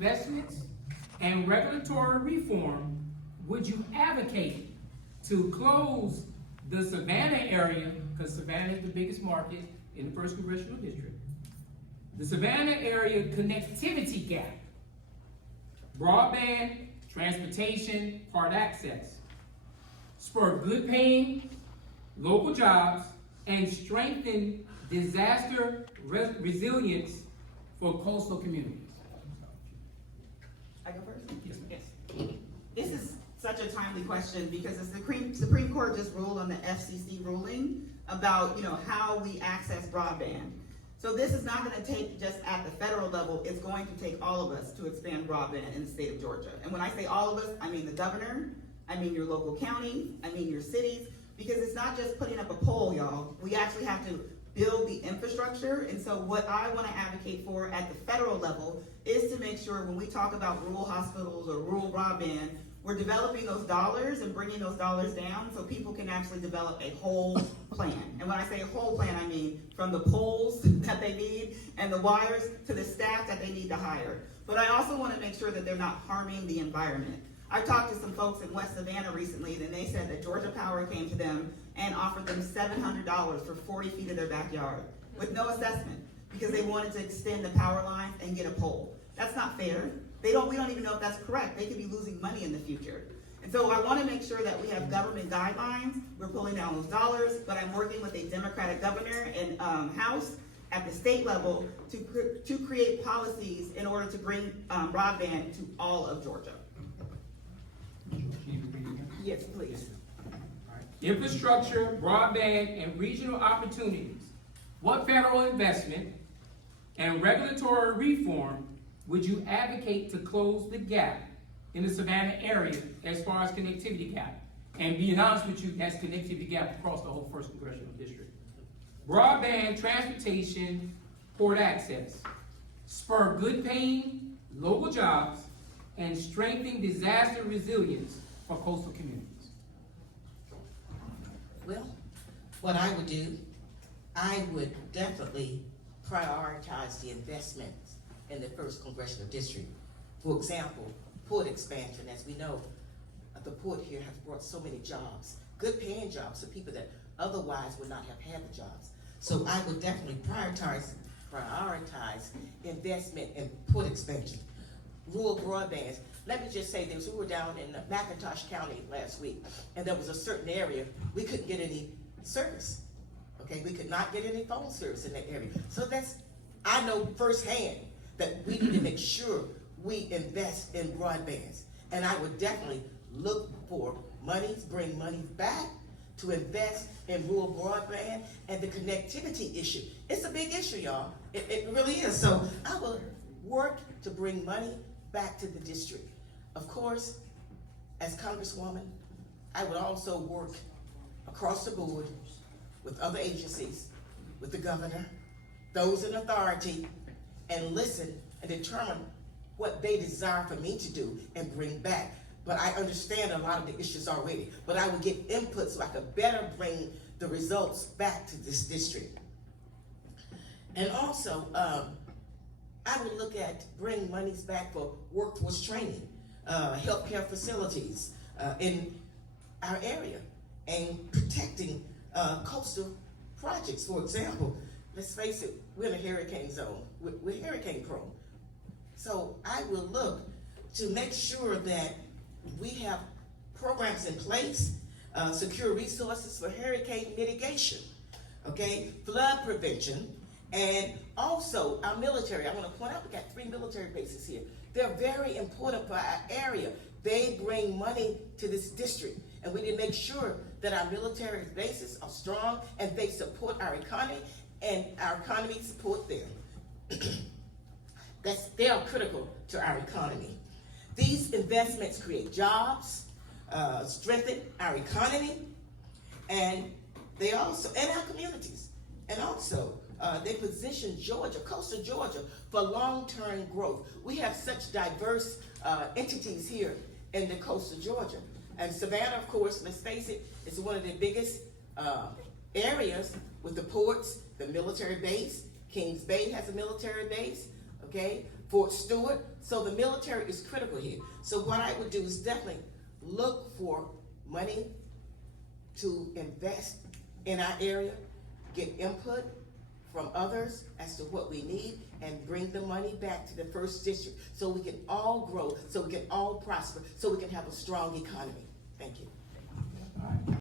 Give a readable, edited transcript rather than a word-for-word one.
investments and regulatory reform would you advocate to close the Savannah area, because Savannah is the biggest market in the 1st Congressional District, the Savannah area connectivity gap, broadband, transportation, part access, spur good paying local jobs, and strengthen disaster resilience for coastal communities? I go first? Yes, ma'am. Yes. This is such a timely question because the Supreme Court just ruled on the FCC ruling about, how we access broadband. So this is not going to take just at the federal level, it's going to take all of us to expand broadband in the state of Georgia. And when I say all of us, I mean the governor, I mean your local counties, I mean your cities, because it's not just putting up a pole, y'all. We actually have to build the infrastructure. And so what I want to advocate for at the federal level is to make sure when we talk about rural hospitals or rural broadband, we're developing those dollars and bringing those dollars down so people can actually develop a whole plan. And when I say a whole plan, I mean from the poles that they need and the wires to the staff that they need to hire. But I also want to make sure that they're not harming the environment. I talked to some folks in West Savannah recently, and they said that Georgia Power came to them and offered them $700 for 40 feet of their backyard with no assessment because they wanted to extend the power lines and get a pole. That's not fair. We don't even know if that's correct. They could be losing money in the future. And so I want to make sure that we have government guidelines. We're pulling down those dollars, but I'm working with a Democratic governor and House at the state level to create policies in order to bring broadband to all of Georgia. Yes, please. Infrastructure, broadband, and regional opportunities. What federal investment and regulatory reform would you advocate to close the gap in the Savannah area as far as connectivity gap? And being honest with you, that's connectivity gap across the whole 1st Congressional District. Broadband, transportation, port access, spur good paying local jobs, and strengthen disaster resilience for coastal communities. Well, what I would do, I would definitely prioritize the investments in the 1st Congressional District. For example, port expansion. As we know, the port here has brought so many jobs, good paying jobs, to people that otherwise would not have had the jobs. So I would definitely prioritize investment in port expansion. Rural broadbands. Let me just say this, we were down in McIntosh County last week, and there was a certain area we couldn't get any service. Okay, we could not get any phone service in that area. So I know firsthand that we need to make sure we invest in broadbands. And I would definitely look for monies, bring money back to invest in rural broadband and the connectivity issue. It's a big issue, y'all. It really is. So I will work to bring money back to the district. Of course, as Congresswoman, I would also work across the board with other agencies, with the governor, those in authority, and listen and determine what they desire for me to do and bring back. But I understand a lot of the issues already, but I would get input so I could better bring the results back to this district. And also, I would look at bringing monies back for workforce training, healthcare facilities in our area, and protecting coastal projects. For example, let's face it, we're in a hurricane zone. We're hurricane prone. So I will look to make sure that we have programs in place, secure resources for hurricane mitigation, okay, flood prevention, and also our military. I want to point out we got 3 military bases here. They're very important for our area. They bring money to this district, and we need to make sure that our military bases are strong and they support our economy, and our economy support them. They are critical to our economy. These investments create jobs, strengthen our economy, and they also, and our communities. And also, they position Georgia, coastal Georgia, for long-term growth. We have such diverse entities here in the coastal Georgia. And Savannah, of course, let's face it, is one of the biggest areas with the ports, the military base. Kings Bay has a military base, okay? Fort Stewart. So the military is critical here. So what I would do is definitely look for money to invest in our area, get input from others as to what we need, and bring the money back to the first district so we can all grow, so we can all prosper, so we can have a strong economy. Thank you. All right.